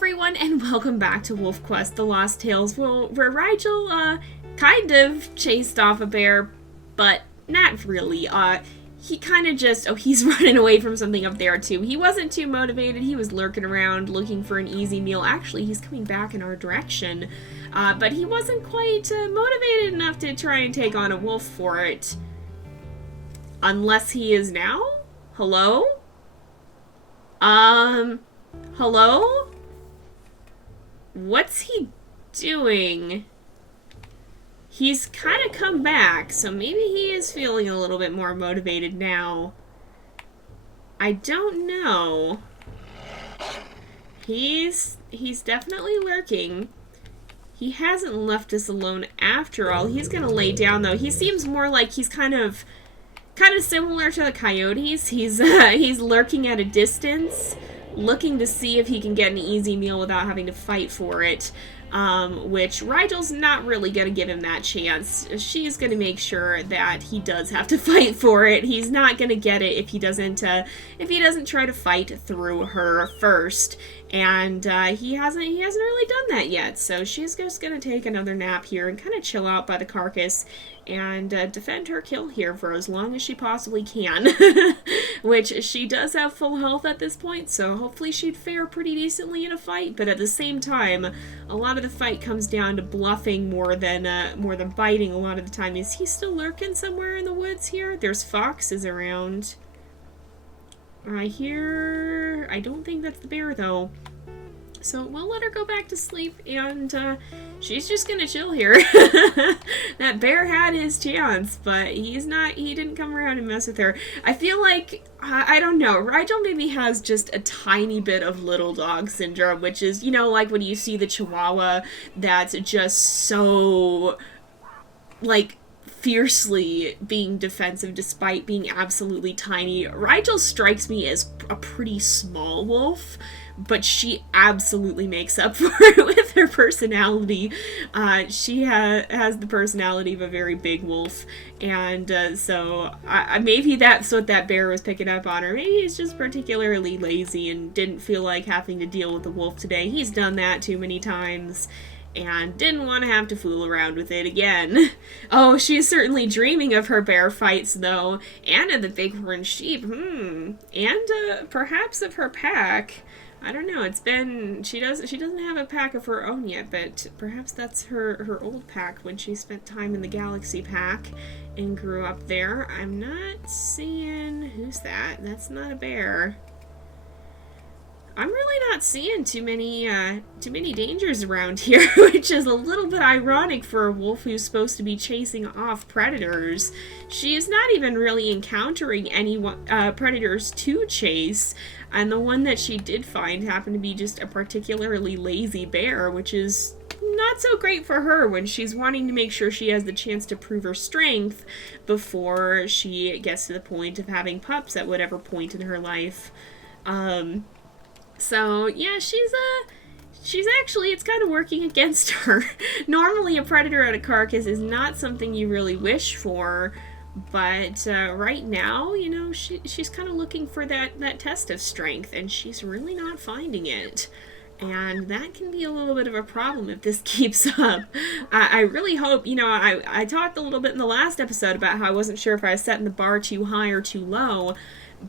everyone, and welcome back to WolfQuest The Lost Tales, where Rigel, kind of chased off a bear, but not really. He kind of just, he's running away from something up there, too. He wasn't too motivated. He was lurking around, looking for an easy meal. Actually, he's coming back in our direction, but he wasn't quite motivated enough to try and take on a wolf for it. Unless he is now? Hello? Hello? What's he doing? He's kind of come back, so maybe he is feeling a little bit more motivated now. I don't know. He's definitely lurking. He hasn't left us alone after all. He's gonna lay down, though. He seems more like he's kind of similar to the coyotes. He's lurking at a distance, looking to see if he can get an easy meal without having to fight for it, which Rigel's not really going to give him that chance. She's going to make sure that he does have to fight for it. He's not going to get it if he doesn't try to fight through her first, and he hasn't really done that yet. So she's just going to take another nap here and kind of chill out by the carcass and defend her kill here for as long as she possibly can, which she does have full health at this point, so hopefully she'd fare pretty decently in a fight. But at the same time, a lot of the fight comes down to bluffing more than biting a lot of the time. Is he still lurking somewhere in the woods here? There's foxes around. I don't think that's the bear, though. So we'll let her go back to sleep, and she's just gonna chill here. That bear had his chance, but he didn't come around and mess with her. I feel like, I don't know, Rigel maybe has just a tiny bit of little dog syndrome, which is, you know, like when you see the Chihuahua that's just so, like, fiercely being defensive despite being absolutely tiny. Rigel strikes me as a pretty small wolf, but she absolutely makes up for it with her personality. She has the personality of a very big wolf, and so maybe that's what that bear was picking up on her. Maybe he's just particularly lazy and didn't feel like having to deal with the wolf today. He's done that too many times and didn't want to have to fool around with it again. Oh, she's certainly dreaming of her bear fights, though, and of the bighorn sheep, and perhaps of her pack. I don't know, she doesn't have a pack of her own yet, but perhaps that's her old pack when she spent time in the Galaxy pack and grew up there. I'm not seeing, who's that? That's not a bear. I'm really not seeing too many dangers around here, which is a little bit ironic for a wolf who's supposed to be chasing off predators. She is not even really encountering any predators to chase, and the one that she did find happened to be just a particularly lazy bear, which is not so great for her when she's wanting to make sure she has the chance to prove her strength before she gets to the point of having pups at whatever point in her life. So, yeah, she's actually, it's kind of working against her. Normally, a predator at a carcass is not something you really wish for, but right now, you know, she's kind of looking for that test of strength, and she's really not finding it. And that can be a little bit of a problem if this keeps up. I really hope, you know, I talked a little bit in the last episode about how I wasn't sure if I was setting the bar too high or too low.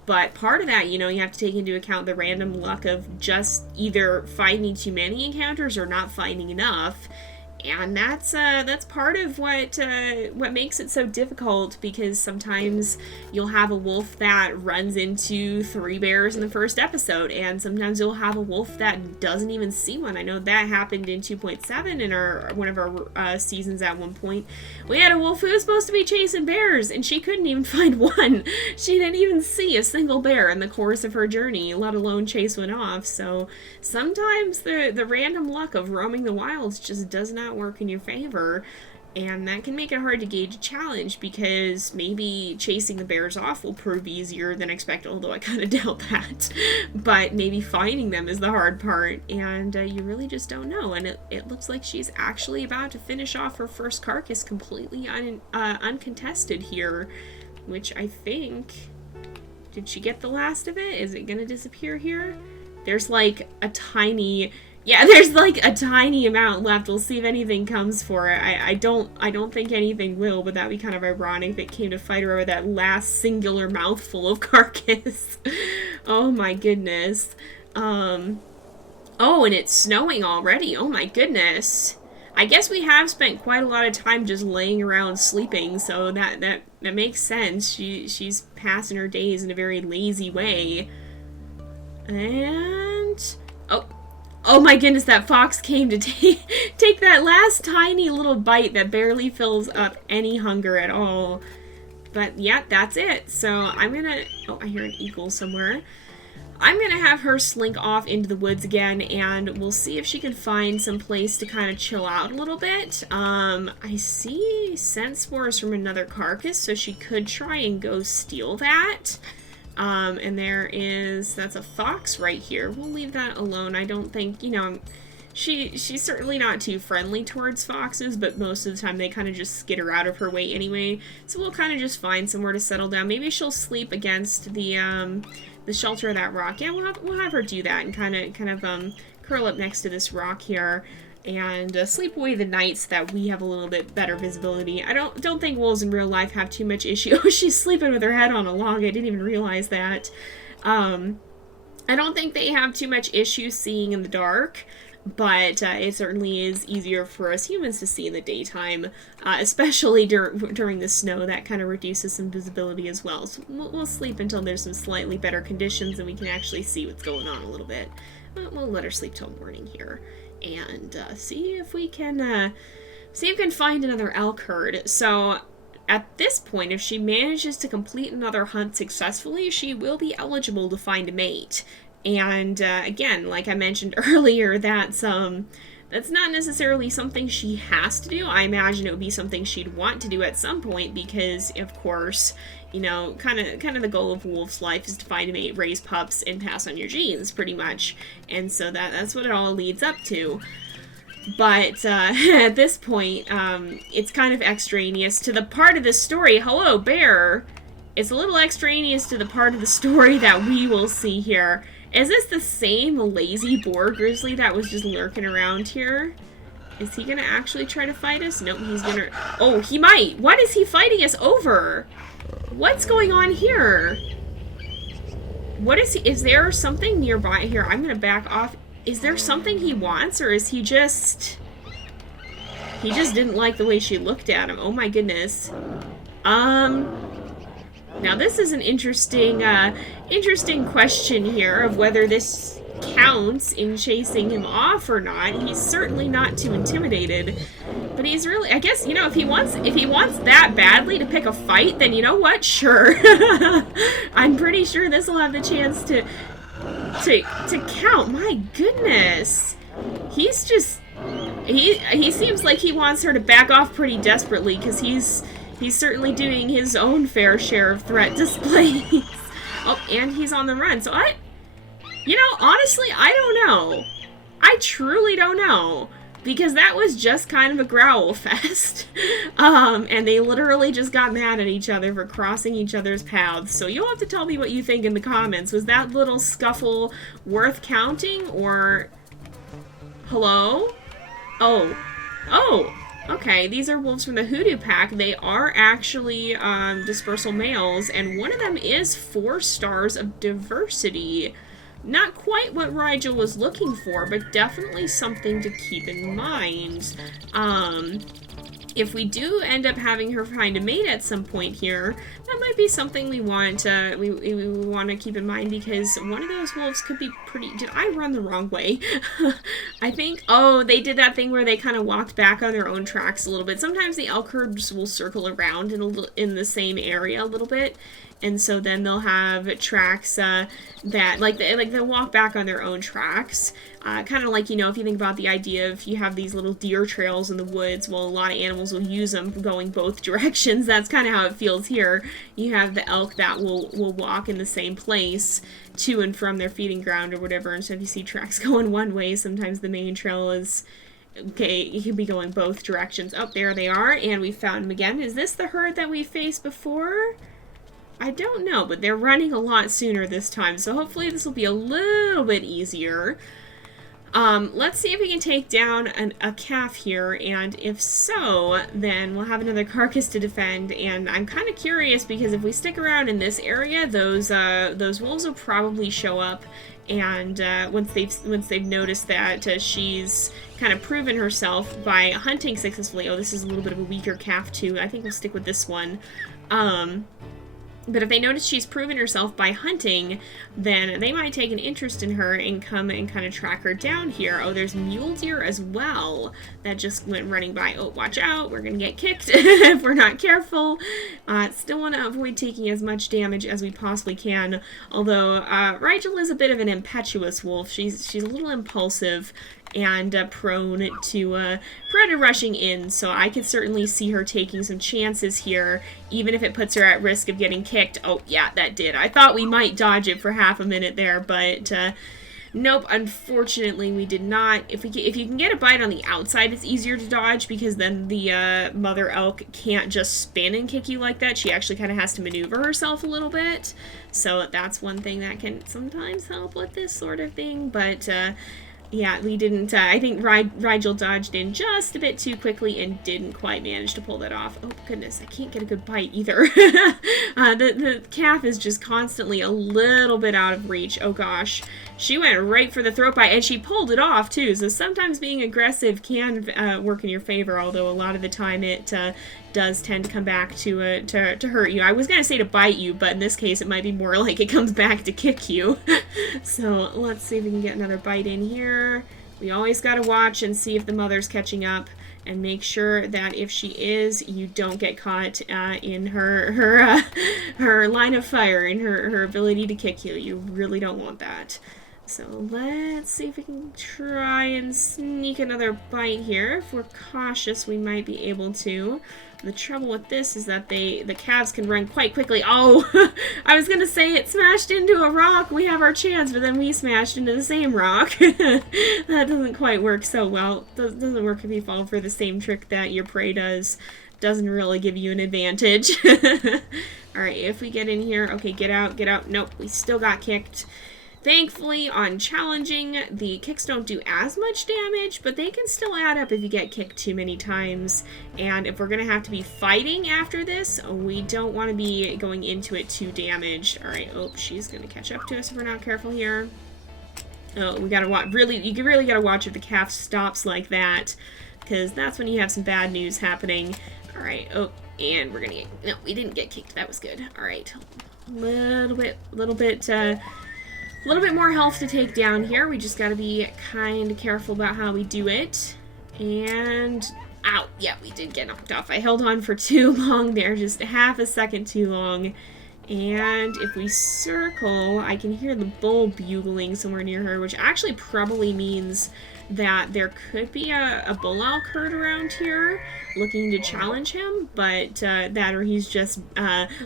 But part of that, you know, you have to take into account the random luck of just either finding too many encounters or not finding enough. And that's part of what makes it so difficult, because sometimes you'll have a wolf that runs into 3 bears in the first episode, and sometimes you'll have a wolf that doesn't even see one. I know that happened in 2.7 in one of our seasons at one point. We had a wolf who was supposed to be chasing bears, and she couldn't even find one. She didn't even see a single bear in the course of her journey, let alone chase one off. So sometimes the random luck of roaming the wilds just does not work in your favor, and that can make it hard to gauge a challenge, because maybe chasing the bears off will prove easier than expected, although I kind of doubt that. But maybe finding them is the hard part, and you really just don't know. And it looks like she's actually about to finish off her first carcass completely uncontested here, which I think... Did she get the last of it? Is it gonna disappear here? There's like a tiny Yeah, there's like a tiny amount left. We'll see if anything comes for it. I don't think anything will, but that'd be kind of ironic if it came to fight her over that last singular mouthful of carcass. Oh my goodness. Oh, and it's snowing already. Oh my goodness. I guess we have spent quite a lot of time just laying around sleeping, so that makes sense. She's passing her days in a very lazy way. And oh my goodness, that fox came to take that last tiny little bite that barely fills up any hunger at all. But yeah, that's it. So I'm gonna, oh, I hear an eagle somewhere. I'm gonna have her slink off into the woods again, and we'll see if she can find some place to kind of chill out a little bit. I see scent spores from another carcass, so she could try and go steal that. And that's a fox right here. We'll leave that alone. I don't think, you know, she's certainly not too friendly towards foxes, but most of the time they kind of just skitter out of her way anyway. So we'll kind of just find somewhere to settle down. Maybe she'll sleep against the shelter of that rock. Yeah, we'll have her do that and kind of curl up next to this rock here and sleep away the night so that we have a little bit better visibility. I don't think wolves in real life have too much issue. She's sleeping with her head on a log. I didn't even realize that. I don't think they have too much issue seeing in the dark, but it certainly is easier for us humans to see in the daytime, especially during the snow. That kind of reduces some visibility as well. So we'll sleep until there's some slightly better conditions and we can actually see what's going on a little bit. We'll let her sleep till morning here and see if we can find another elk herd. So at this point, if she manages to complete another hunt successfully, she will be eligible to find a mate. And again, like I mentioned earlier, that's not necessarily something she has to do. I imagine it would be something she'd want to do at some point because, of course, you know, kind of the goal of wolf's life is to find a mate, raise pups, and pass on your genes, pretty much. And so that's what it all leads up to. But at this point, it's kind of extraneous to the part of the story. Hello, bear! It's a little extraneous to the part of the story that we will see here. Is this the same lazy boar grizzly that was just lurking around here? Is he gonna actually try to fight us? Nope, he's gonna... Oh, he might! What is he fighting us over? What's going on here? What is he... Is there something nearby here? I'm gonna back off. Is there something he wants, or is he just... He just didn't like the way she looked at him. Oh my goodness. Now this is an interesting question here of whether this counts in chasing him off or not. He's certainly not too intimidated, but he's really, I guess, you know, if he wants that badly to pick a fight, then you know what? Sure. I'm pretty sure this will have the chance to count. My goodness. He's just, he seems like he wants her to back off pretty desperately because he's certainly doing his own fair share of threat displays. Oh, and he's on the run. So you know, honestly, I don't know. I truly don't know. Because that was just kind of a growl fest. And they literally just got mad at each other for crossing each other's paths. So you'll have to tell me what you think in the comments. Was that little scuffle worth counting, or... Hello? Oh. Oh! Okay, these are wolves from the Hoodoo Pack. They are actually dispersal males, and one of them is 4 stars of diversity. Not quite what Rigel was looking for, but definitely something to keep in mind. If we do end up having her find a mate at some point here, that might be something we want to keep in mind, because one of those wolves could be pretty... Did I run the wrong way? I think... Oh, they did that thing where they kind of walked back on their own tracks a little bit. Sometimes the elk herds will circle around in the same area a little bit, and so then they'll have tracks that, they'll walk back on their own tracks. Kind of like, you know, if you think about the idea of you have these little deer trails in the woods, well, a lot of animals will use them going both directions. That's kind of how it feels here. You have the elk that will walk in the same place to and from their feeding ground or whatever, and so if you see tracks going one way, sometimes the main trail is... Okay, you can be going both directions. Oh, there they are, and we found them again. Is this the herd that we faced before? I don't know, but they're running a lot sooner this time, so hopefully this will be a little bit easier. Let's see if we can take down a calf here, and if so, then we'll have another carcass to defend. And I'm kind of curious because if we stick around in this area, those wolves will probably show up. And once they've noticed that she's kind of proven herself by hunting successfully. Oh, this is a little bit of a weaker calf too. I think we'll stick with this one. But if they notice she's proven herself by hunting, then they might take an interest in her and come and kind of track her down here. Oh, there's mule deer as well that just went running by. Oh, watch out. We're going to get kicked if we're not careful. Still want to avoid taking as much damage as we possibly can. Although Rigel is a bit of an impetuous wolf. She's a little impulsive and prone to predator rushing in, so I could certainly see her taking some chances here, even if it puts her at risk of getting kicked. Oh, yeah, that did. I thought we might dodge it for half a minute there, but nope, unfortunately we did not. If you can get a bite on the outside, it's easier to dodge, because then the mother elk can't just spin and kick you like that. She actually kind of has to maneuver herself a little bit, so that's one thing that can sometimes help with this sort of thing, but yeah, we didn't, I think Rigel dodged in just a bit too quickly and didn't quite manage to pull that off. Oh, goodness, I can't get a good bite either. The calf is just constantly a little bit out of reach. Oh, gosh. She went right for the throat bite, and she pulled it off, too. So sometimes being aggressive can work in your favor, although a lot of the time it does tend to come back to hurt you. I was going to say to bite you, but in this case it might be more like it comes back to kick you. So let's see if we can get another bite in here. We always got to watch and see if the mother's catching up, and make sure that if she is, you don't get caught in her line of fire, in her ability to kick you. You really don't want that. So let's see if we can try and sneak another bite here. If we're cautious, we might be able to. The trouble with this is that the calves can run quite quickly. Oh, I was going to say it smashed into a rock. We have our chance, but then we smashed into the same rock. That doesn't quite work so well. Doesn't work if you fall for the same trick that your prey does. Doesn't really give you an advantage. Alright, if we get in here. Okay, get out, get out. Nope, we still got kicked. Thankfully, on challenging, the kicks don't do as much damage, but they can still add up if you get kicked too many times. And if we're going to have to be fighting after this, we don't want to be going into it too damaged. Alright, oh, she's going to catch up to us if we're not careful here. Oh, we gotta watch. You really gotta watch if the calf stops like that, because that's when you have some bad news happening. Alright, oh, and we're gonna get... No, we didn't get kicked. That was good. Alright, a little bit more health to take down here. We just gotta be kind of careful about how we do it. And... Ow! Yeah, we did get knocked off. I held on for too long there, just half a second too long. And if we circle, I can hear the bull bugling somewhere near her, which actually probably means that there could be a bull elk herd around here looking to challenge him, but that or he's just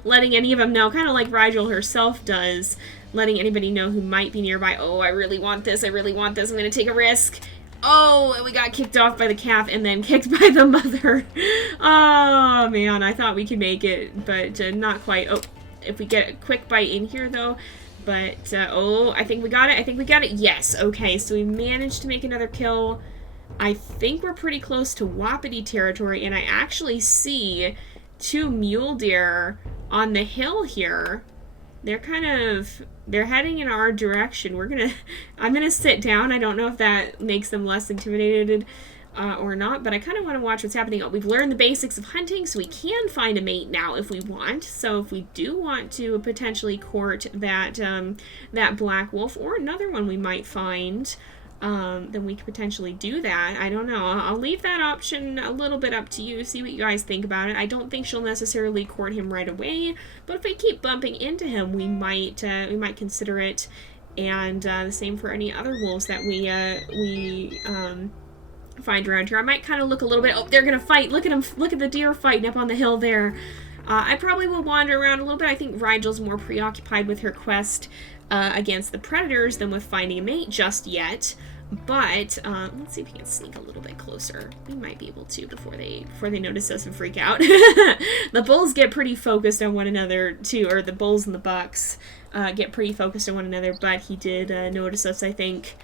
letting any of them know, kind of like Rigel herself does, letting anybody know who might be nearby. Oh, I really want this, I really want this, I'm going to take a risk. Oh, we got kicked off by the calf and then kicked by the mother. Oh, man, I thought we could make it, but not quite. Oh, if we get a quick bite in here, though. But, oh, I think we got it. I think we got it. Yes. Okay, so we managed to make another kill. I think we're pretty close to Wapiti territory, and I actually see 2 mule deer on the hill here. They're they're heading in our direction. I'm gonna sit down. I don't know if that makes them less intimidated or not, but I kind of want to watch what's happening. Oh, we've learned the basics of hunting, so we can find a mate now if we want. So if we do want to potentially court that that black wolf or another one we might find, then we could potentially do that. I don't know. I'll leave that option a little bit up to you. See what you guys think about it. I don't think she'll necessarily court him right away, but if we keep bumping into him, we might consider it. And the same for any other wolves that we find around here. I might kind of look a little bit. Oh, they're gonna fight. Look at them. Look at the deer fighting up on the hill there. I probably will wander around a little bit. I think Rigel's more preoccupied with her quest against the predators than with finding a mate just yet. But let's see if we can sneak a little bit closer. We might be able to before they notice us and freak out. The bulls get pretty focused on one another too, or the bulls and the bucks get pretty focused on one another. But he did notice us, I think.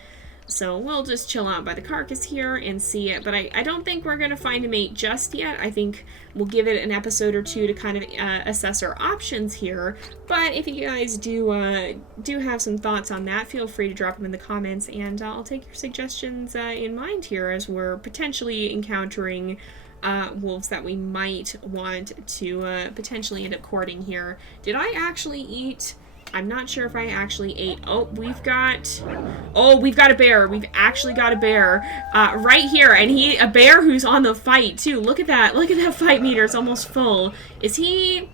So we'll just chill out by the carcass here and see it. But I don't think we're going to find a mate just yet. I think we'll give it an episode or two to kind of assess our options here. But if you guys do have some thoughts on that, feel free to drop them in the comments. And I'll take your suggestions in mind here as we're potentially encountering wolves that we might want to potentially end up courting here. Did I actually eat... I'm not sure if I actually ate... Oh, we've got a bear. We've actually got a bear right here. And a bear who's on the fight, too. Look at that. Look at that fight meter. It's almost full. Is he...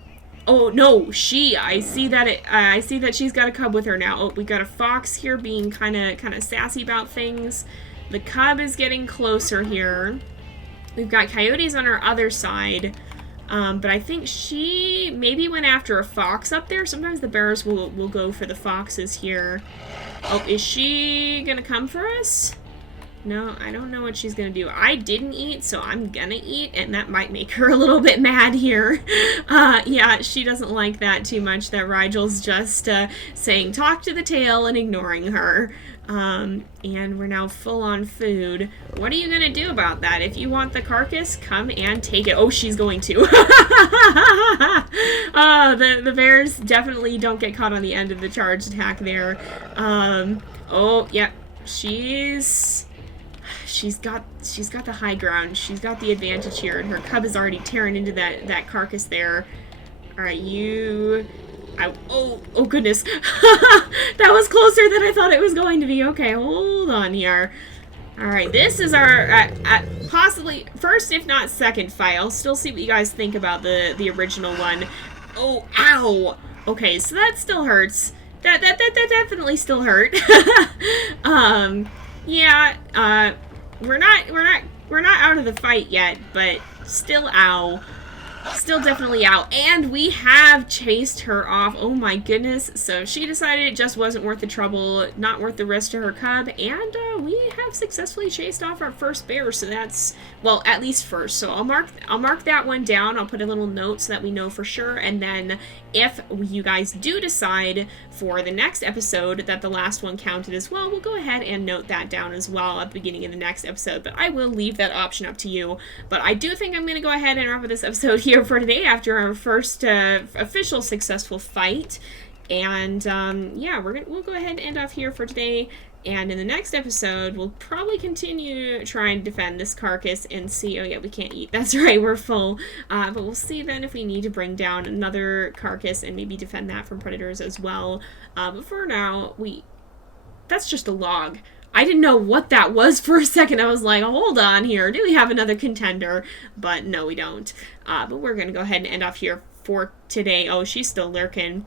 Oh, no, she. I see that she's got a cub with her now. Oh, we've got a fox here being kind of sassy about things. The cub is getting closer here. We've got coyotes on our other side. But I think she maybe went after a fox up there. Sometimes the bears will go for the foxes here. Oh, is she gonna come for us? No, I don't know what she's gonna do. I didn't eat, so I'm gonna eat, and that might make her a little bit mad here. Yeah, she doesn't like that too much, that Rigel's just saying talk to the tail and ignoring her. And we're now full on food. What are you gonna do about that? If you want the carcass, come and take it. Oh, she's going to. The bears definitely don't get caught on the end of the charge attack there. Oh, yeah, she's got the high ground. She's got the advantage here, and her cub is already tearing into that carcass there. All right, you... Oh goodness. That was closer than I thought it was going to be. Okay, hold on here. Alright, this is our possibly first, if not second fight. I'll still see what you guys think about the original one. Oh, ow! Okay, so that still hurts. That definitely still hurt. Yeah, we're not out of the fight yet, but still ow. Still definitely out. And we have chased her off. Oh my goodness. So she decided it just wasn't worth the trouble, not worth the risk to her cub, and we have successfully chased off our first bear. So that's, well, at least first. So I'll mark that one down. I'll put a little note so that we know for sure. And then if you guys do decide for the next episode that the last one counted as well, we'll go ahead and note that down as well at the beginning of the next episode. But I will leave that option up to you. But I do think I'm going to go ahead and wrap up this episode here for today after our first official successful fight. And yeah, we'll go ahead and end off here for today. And in the next episode, we'll probably continue trying to defend this carcass and see... Oh yeah, we can't eat. That's right, we're full. But we'll see then if we need to bring down another carcass and maybe defend that from predators as well. But for now, that's just a log. I didn't know what that was for a second. I was like, hold on here. Do we have another contender? But no, we don't. But we're going to go ahead and end off here for today. Oh, she's still lurking.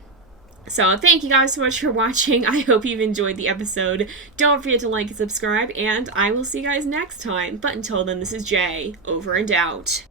So thank you guys so much for watching. I hope you've enjoyed the episode. Don't forget to like and subscribe, and I will see you guys next time. But until then, this is Jay, over and out.